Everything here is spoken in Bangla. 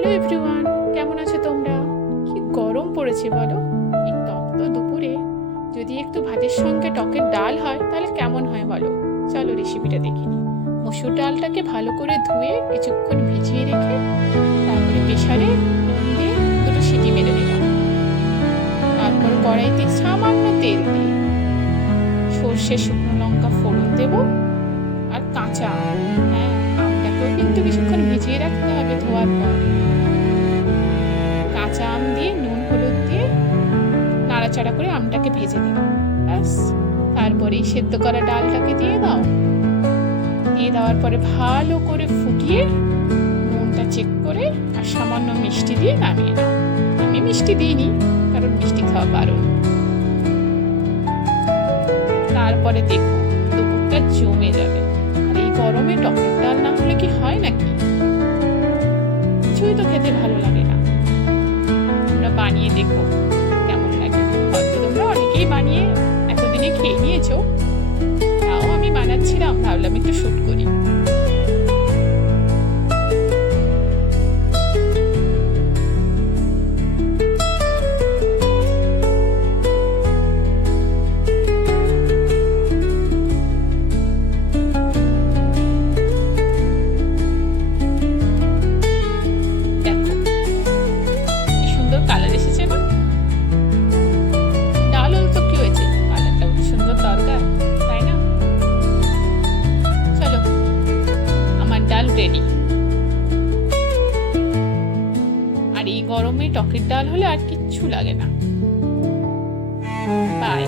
হ্যালো এভরিওয়ান, কেমন আছো তোমরা? কি গরম পড়েছে বলো। এই তপ্ত দুপুরে যদি একটু ভাতের সঙ্গে টকের ডাল হয় তাহলে কেমন হয় বলো। চলো রেসিপিটা দেখে নিই। মসুর ডালটাকে ভালো করে ধুয়ে কিছুক্ষণ ভিজিয়ে রেখে তারপরে প্রেসারে নুন দিয়ে দুটো সিটি মেরে নিলাম। তারপর কড়াইতে সামান্য তেল দিয়ে সর্ষে শুকনো লঙ্কা ফোড়ন দেব আর কাঁচা আম। হ্যাঁ, আমটাকেও কিন্তু কিছুক্ষণ ভিজিয়ে রাখতে হবে ধোয়ার পর। কাঁচা আম দিয়ে নুন হলুদ দিয়ে নাড়াচাড়া করে আমটাকে ভেজে দিলাম। ব্যাস, তারপরেই সেদ্ধ করা ডালটাকে দিয়ে দাও। দিয়ে দেওয়ার পরে ভালো করে ফুটিয়ে নুনটা চেক করে আর সামান্য মিষ্টি দিয়ে নামিয়ে দাও। আমি মিষ্টি দিইনি, কারণ মিষ্টি খাওয়া বারণ। তারপরে দেখো দুপুরটা জমে যাবে। আর এই গরমে টকের ডাল না হলে কি হয় নাকি? কিছুই তো খেতে ভালো লাগে না। তোমরা বানিয়ে দেখো কেমন লাগে। হয়তো তোমরা অনেকেই বানিয়ে এতদিনে খেয়ে নিয়েছো, তাও আমি বানাচ্ছিলাম, ভাবলাম একটু শুট করি। কালার এসেছে না? ডাল হল তো কি হয়েছে, কালারটা সুন্দর দরকার, তাই না? চলো, আমার ডাল রেডি। আর এই গরমে টকের ডাল হলে আর কিচ্ছু লাগে না। বাই।